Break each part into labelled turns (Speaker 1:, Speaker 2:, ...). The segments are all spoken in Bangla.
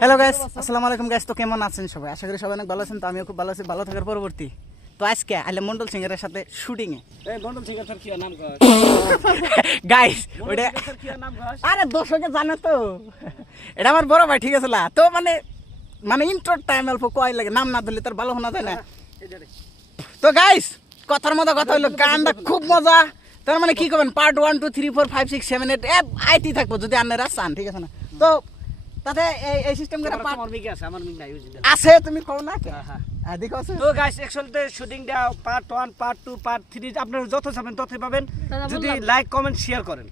Speaker 1: হ্যালো গাইস আসসালামু আলাইকুম গাইস তো কেমন আছেন সবাই? আশা করি সবাই অনেক ভালো আছেন তো আমিও খুব ভালো আছি ভালো থাকার পরবর্তী। তো আজকে আইলে মন্ডল সিং এর সাথে শুটিং এ।
Speaker 2: এই মন্ডল সিং এর কি নাম কর
Speaker 1: গাইস ওটা
Speaker 2: কি নাম কর
Speaker 1: আরে দর্শকে জানে তো। এটা আমার বড় ভাই ঠিক আছে লা? তো মানে মানে ইন্ট্রো টাইম অল্প কয় লাগে নাম না ধরলে তার ভালো শোনা যায় না। তো গাইস কথার মতো কথা হলো গানটা খুব মজা। তার মানে কি করবেন? Part one two three four five six seven eight IT থাকব যদি আপনারা চান ঠিক আছে না? তো তাতে এই এই সিস্টেম করে part
Speaker 2: আমার মিকে আছে আমার মিক নাই
Speaker 1: আছে তুমি কও না কে?
Speaker 2: হ্যাঁ।
Speaker 1: হ্যাঁ, দেখো আছে।
Speaker 2: তো গাইস শুটিং টা পার্ট 1 পার্ট 2 পার্ট 3 আপনারা যত চাবেন তত পাবেন। যদি লাইক কমেন্ট শেয়ার করেন।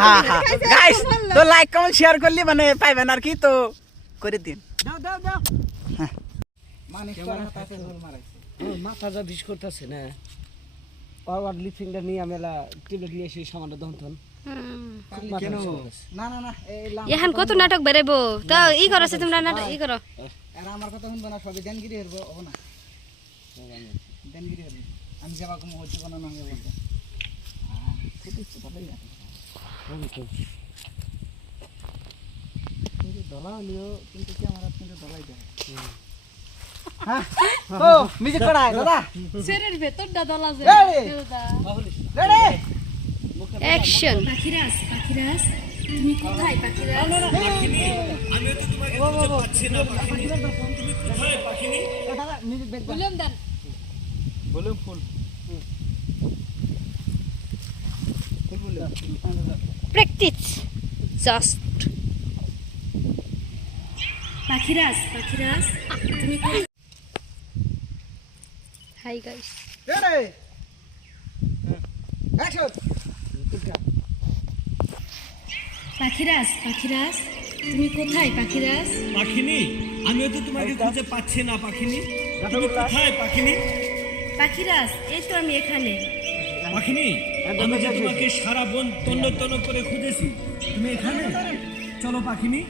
Speaker 1: হ্যাঁ হ্যাঁ। গাইস তো লাইক কমেন্ট শেয়ার করলে মানে পাইবেন আর কি তো করে দিন।
Speaker 2: দাও দাও দাও।
Speaker 1: মানে
Speaker 2: মাথা যা বিষ করতেছে না? আর লিপসিংটা নিয়ে আমি এলা টিবলেট নিয়ে এসে সামানটা দন্তন
Speaker 1: কেন? না না না এই লাম-
Speaker 3: এখন কত নাটক বেরাইবো তা ই করো সে তোমরা নাটক ই করো।
Speaker 1: এরা আমার কথা শুনবে না সবই দেনগিরি হেরবো হব না। দেনগিরি হেরবো আমি যাবা কোনো হচ্ছে কোনো না হয়ে দলা হলিও কিন্তু কি আমার কিন্তু দলাই দেয়? ও মিউজিক দাদা। রেডি
Speaker 3: অ্যাকশন তুমি কোথায়
Speaker 1: দাদা
Speaker 3: দেন।
Speaker 1: ফুল।
Speaker 3: প্র্যাকটিস জাস্ট পাখিরাস পাখিরাস তুমি হাই গাইস
Speaker 1: রেডি অ্যাকশন
Speaker 3: পাখিরাস পাখিরাস তুমি কোথায় পাখিরাস
Speaker 4: পাখিনি আমিও তো তোমাকে খুঁজে পাচ্ছি না পাখিনি। তুমি কোথায় পাখিনি?
Speaker 3: পাখিরাস এই তো আমি এখানে।
Speaker 4: পাখিনি আমি যে তোমাকে সারা বন তন্ন তন্ন করে খুঁজেছি তুমি এখানে? চলো পাখিনি।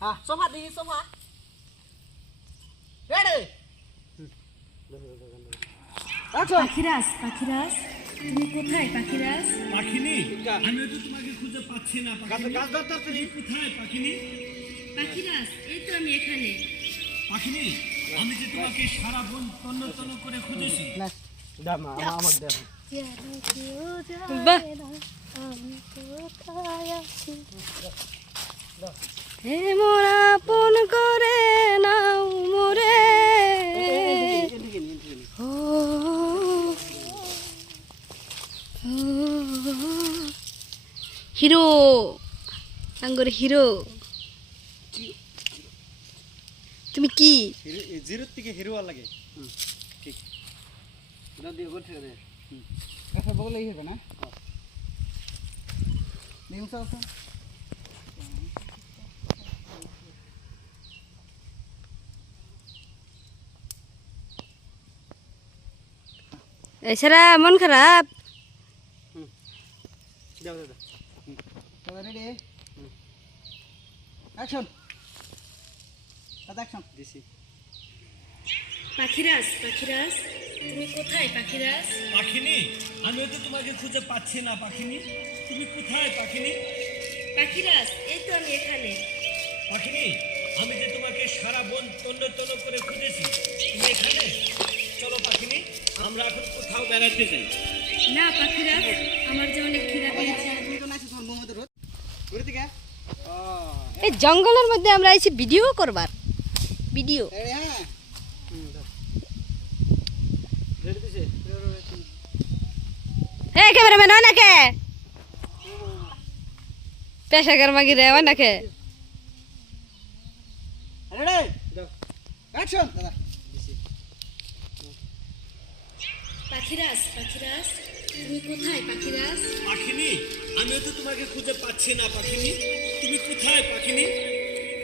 Speaker 1: হ্যাঁ সোফা দিই সোফা রেডি
Speaker 3: পাখিরাস পাখিরাস তুমি কোথায় পাখিরাস
Speaker 4: পাখিনি। আমিও তো তোমাকে খুঁজে পাচ্ছি না কোথায় পাখিনি?
Speaker 3: পাখিরাস এই তো আমি এখানে।
Speaker 4: পাখিনি আমি যে তোমাকে সারা বন তন্ন তন্ন করে খুঁজেছি।
Speaker 2: আমার দেখ
Speaker 3: বাহ। হে মোরা আপন করে নাও মোরে। ও, হিরো আঙ্গুর হিরো। তুমি কি?
Speaker 1: জিরোর থেকে হিরো লাগে।
Speaker 2: দাও দিয়ে গোল থেকে দে।
Speaker 1: কথা বলেই হবে না? নিউজ আছে
Speaker 3: এছাড়া মন খারাপ। পাখিরাস পাখিরাস তুমি কোথায় পাখিরাস
Speaker 4: পাখিনি? আমিও তো তোমাকে খুঁজে পাচ্ছি না পাখিনি। তুমি কোথায় পাখিনি?
Speaker 3: পাখিরাস এই তো আমি এখানে।
Speaker 4: পাখিনি? আমি যে তোমাকে সারা বন তন্ন তন্ন করে খুঁজেছি তুমি এখানে? চলো পাখিনি আমরা এখন কোথাও বেড়াতে যাই।
Speaker 3: না পাখিরাস আমার যে অনেক খিদা পেয়েছে। এই জঙ্গলের মধ্যে আমরা এসে ভিডিও করবার। ভিডিও। ক্যামেরাম্যান হয় নাকে পেশাকার মাগি রে হয় নাকে
Speaker 1: অ্যাকশন দাদা।
Speaker 3: পাখিরাস পাখিরাস তুমি কোথায় পাখিরাস
Speaker 4: পাখিনি? আমিও তো তোমাকে খুঁজে পাচ্ছি না পাখিনি। তুমি কোথায় পাখিনি?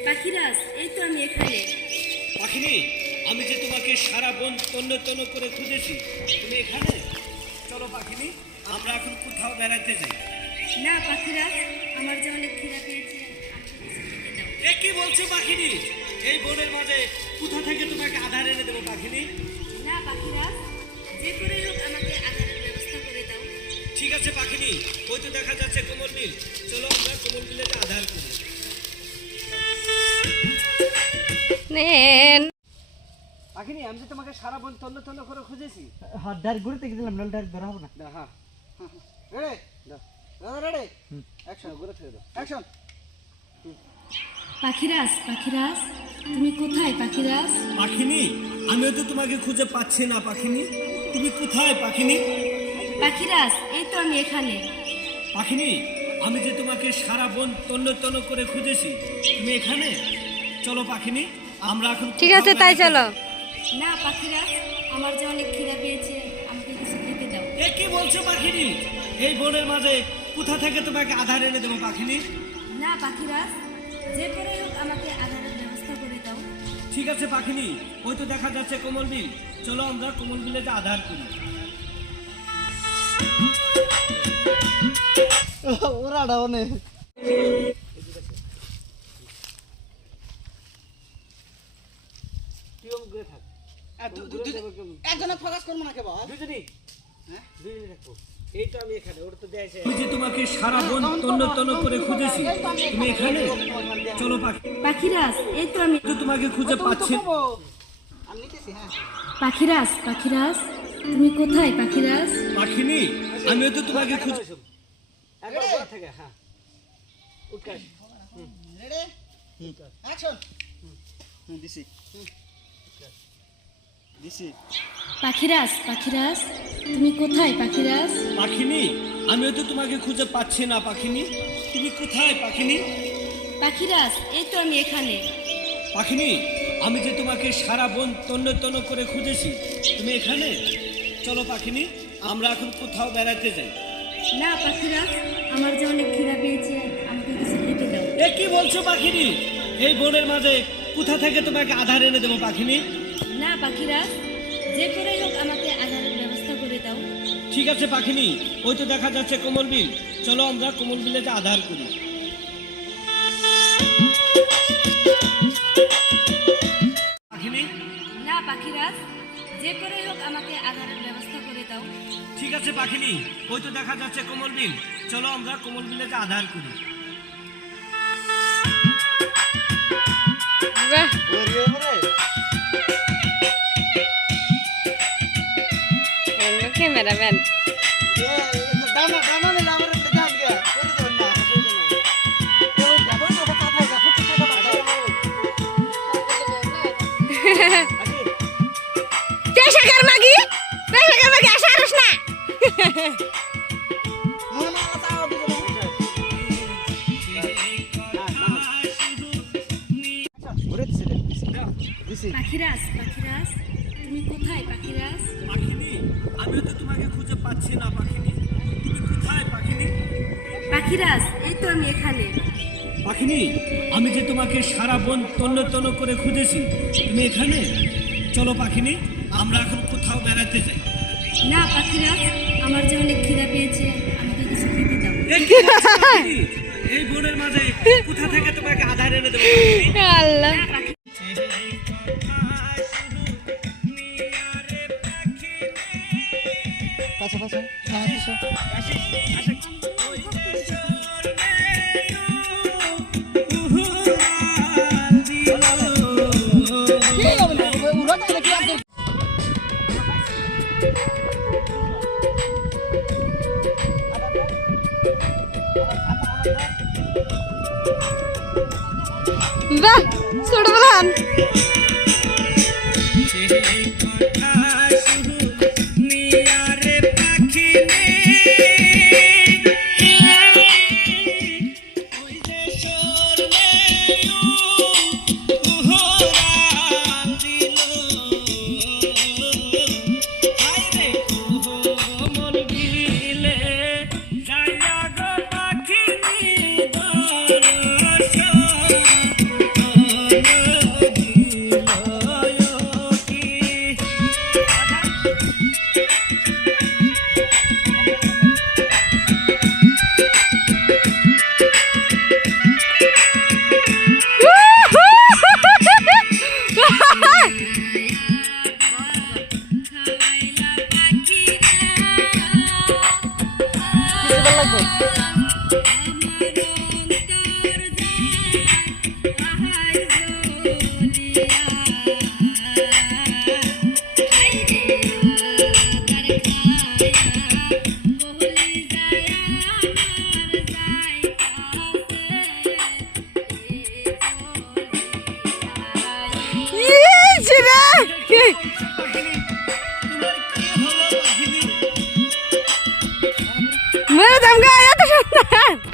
Speaker 3: পাখিরাস এই তো আমি এখানে।
Speaker 4: পাখিনি আমি যে তোমাকে সারা বন তন্ন তন্ন করে খুঁজেছি তুমি এখানে? চলো পাখিনি আমরা এখন কোথাও বেড়াতে যাই।
Speaker 3: না পাখিরাস আমার যে অনেক খিদা পেয়েছে
Speaker 4: এ কি বলছো পাখিনি? এই বনের মাঝে কোথা থেকে তোমাকে আধার পাখিনি ওই তো দেখা যাচ্ছে কোমল বিল চলো আমরা কোমল বিলেতে আধার করি।
Speaker 3: নেন।
Speaker 2: পাখিনি আমি যে তোমাকে সারা বন তন্ন তন্ন করে খুঁজেছি।
Speaker 1: হ্যাঁ ধরা হবে না।
Speaker 2: হ্যাঁ।
Speaker 1: রেডি?
Speaker 2: দাও।
Speaker 1: রেডি?
Speaker 2: অ্যাকশন করে ছেড়ে দাও।
Speaker 1: অ্যাকশন।
Speaker 3: পাখিরাজ পাখিরাজ তুমি কোথায় পাখিরাজ?
Speaker 4: পাখিনি আমিও তো তোমাকে খুঁজে পাচ্ছি না পাখিনি। তুমি কোথায় পাখিনি?
Speaker 3: পাখিরাজ এই তো আমি এখানে।
Speaker 4: পাখিনি আমি যে তোমাকে সারা বন তন্ন তন্ন করে খুঁজেছি তুমি এখানে? চলো পাখিনি আমরা এখন
Speaker 3: ঠিক আছে তাই চলো। না পাখিরাজ আমার যে অনেক খিদা পেয়েছে আমাকে কিছু খেতে দাও।
Speaker 4: এ কি বলছো পাখিনি? এই বনের মাঝে কোথা থেকে তোমাকে আধার এনে দেবো পাখিনি?
Speaker 3: না পাখিরাজ যে করে হোক আমাকে আধারের ব্যবস্থা করে দাও।
Speaker 4: ঠিক আছে পাখিনি ওই তো দেখা যাচ্ছে কোমল বিল। চলো আমরা কোমল বিলেতে আধার করি।
Speaker 1: ওরাটা অনেক
Speaker 2: তুই অমুক দূরে থাক।
Speaker 1: একজনে ফোকাস করব না কেবল
Speaker 2: দুজনেই।
Speaker 1: হ্যাঁ?
Speaker 2: দুজনেই থাকব। এই তো আমি এখানে ওটা তো দেয়
Speaker 4: যে তোমাকে সারা বন তন্ন তন্ন করে খুঁজেছি। তুমি এখানে। চলো পাখি।
Speaker 3: পাখিরাজ এই তো আমি
Speaker 4: তোমাকে খুঁজে পাচ্ছি।
Speaker 1: আমি নিতেছি হ্যাঁ।
Speaker 3: পাখিরাজ পাখিরাজ। তুমি কোথায় পাখিরাজ?
Speaker 4: পাখিনি আমিও তো তোমাকে খুঁজে
Speaker 2: একবার থেকে হ্যাঁ উৎকাশ
Speaker 1: রেডি অ্যাকশন দিছি দিছি
Speaker 3: পাখিরাজ পাখিরাজ তুমি কোথায় পাখিরাজ?
Speaker 4: পাখিনি আমিও তো তোমাকে খুঁজে পাচ্ছি না পাখিনি। তুমি কোথায় পাখিনি?
Speaker 3: পাখিরাজ এই তো আমি এখানে।
Speaker 4: পাখিনি আমি যে তোমাকে সারা বন তন্ন তন্ন করে খুঁজেছি তুমি এখানে? চলো পাখিনি আমরা এখন কোথাও বেড়াতে যাই।
Speaker 3: না পাখিরা আমার যে অনেক খিদা পেয়েছে আমাকে কিছু খেতে দাও।
Speaker 4: এ কি বলছো পাখিনি? এই বনের মাঝে কোথা থেকে তোমাকে আধার এনে দেবো পাখিনি?
Speaker 3: না পাখিরা যে করে হোক আমাকে আধারের ব্যবস্থা করে দাও।
Speaker 4: ঠিক আছে পাখিনি ওই তো দেখা যাচ্ছে কোমল বিল। চলো আমরা কোমল বিলেতে আধার করি।
Speaker 3: যে করে হোক আমাকে আধারের ব্যবস্থা করে দাও।
Speaker 4: ঠিক আছে পাখিনি। ওই তো দেখা যাচ্ছে কোমল বিল। চলো আমরা কোমল বিলে আধার করি।
Speaker 3: ক্যামেরাম্যান পাখিরাজ পাখিরাজ তুমি কোথায় পাখিরাজ?
Speaker 4: পাখিনি আমিও তো তোমাকে খুঁজে পাচ্ছি না পাখিনি। তুমি কোথায় পাখিনি?
Speaker 3: পাখিরাজ এই তো আমি এখানে।
Speaker 4: পাখিনি আমি যে তোমাকে সারা বন তন্ন তন্ন করে খুঁজেছি তুমি এখানে? চলো পাখিনি আমরা এখন কোথাও বেড়াতে যাই।
Speaker 3: না পাখিরা আমার যে অনেক খিদা পেয়েছে আমাকে কিছু খেতে দাও?
Speaker 4: এই বনের মাঝে কোথা থেকে তোমাকে আধার এনে দেবো?
Speaker 3: আল্লাহ।
Speaker 1: পাশে পাশে। হ্যাঁ পাশে
Speaker 3: Ayan. হয়েছে
Speaker 4: রে। মেরে দাম গা এত সুন্দর।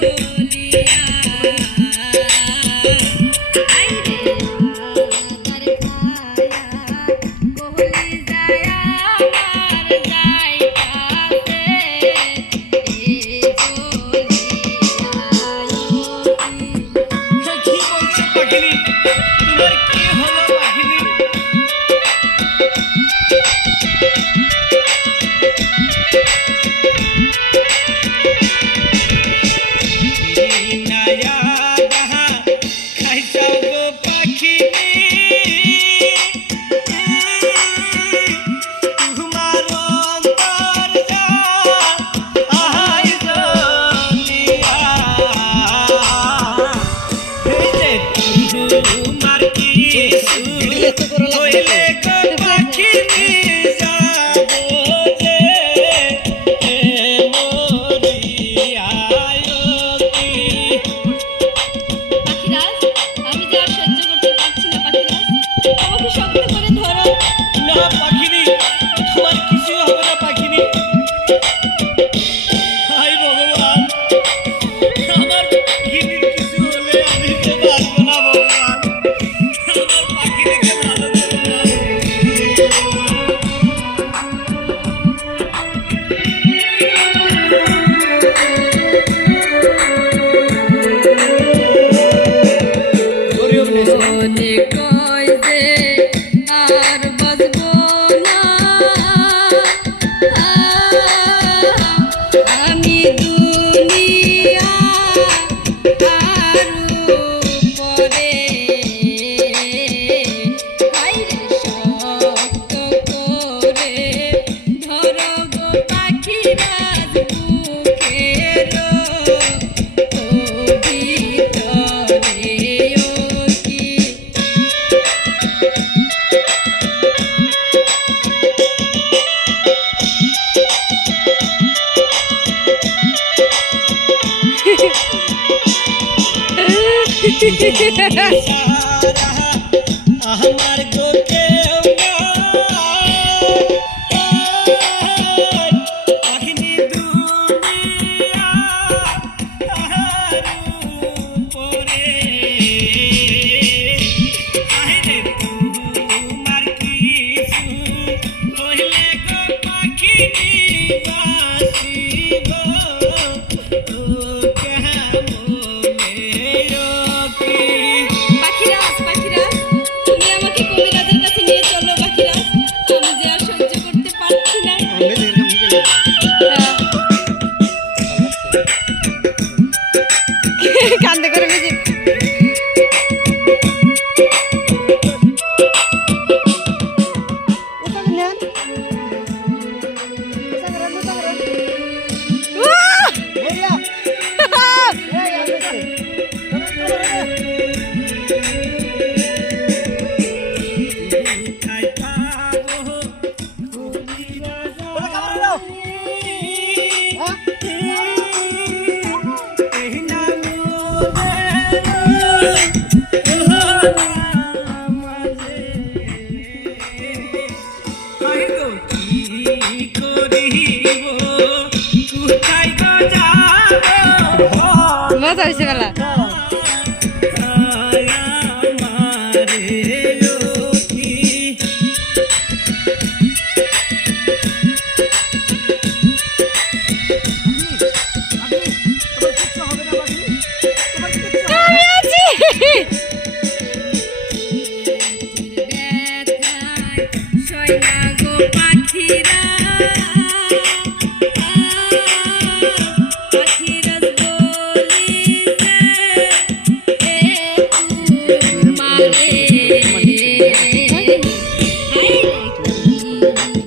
Speaker 3: কি পাখিনি আমার 嗯。